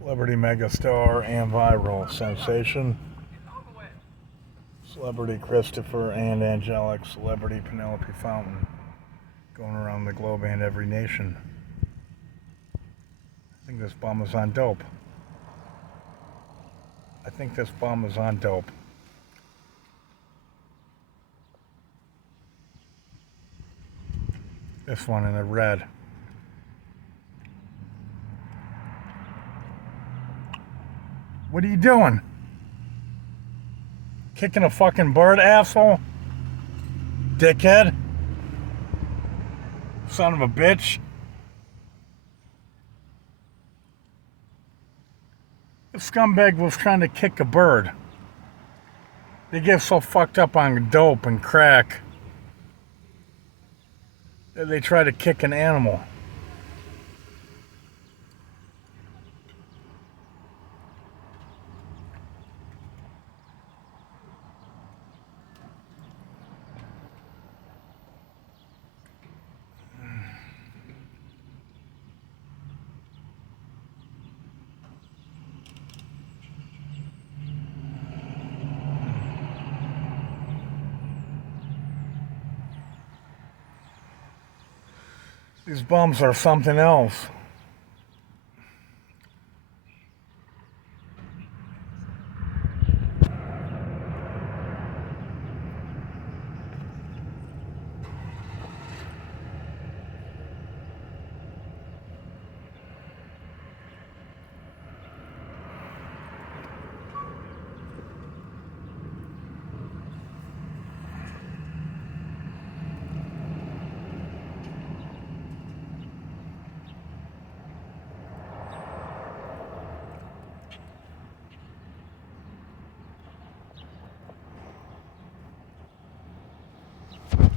Celebrity megastar and viral sensation. Celebrity Christopher and angelic celebrity Penelope Fountain going around the globe and every nation. I think this bum is on dope. This one in the red. What are you doing? Kicking a fucking bird, asshole? Dickhead? Son of a bitch. The scumbag was trying to kick a bird. They get so fucked up on dope and crack that they try to kick an animal. These bums are something else.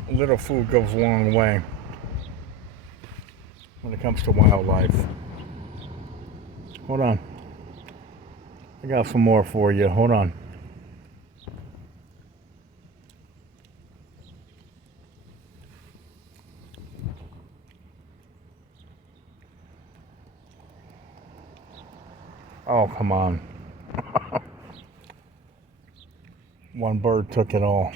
A little food goes a long way when it comes to wildlife. Hold on. I got some more for you. Hold on. Oh, come on. One bird took it all.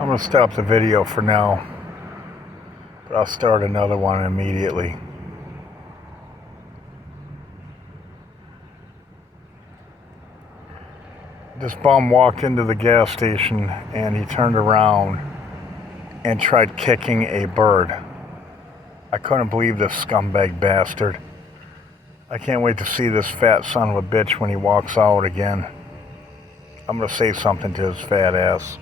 I'm going to stop the video for now, but I'll start another one immediately. This bum walked into the gas station and he turned around and tried kicking a bird. I couldn't believe this scumbag bastard. I can't wait to see this fat son of a bitch when he walks out again. I'm going to say something to his fat ass.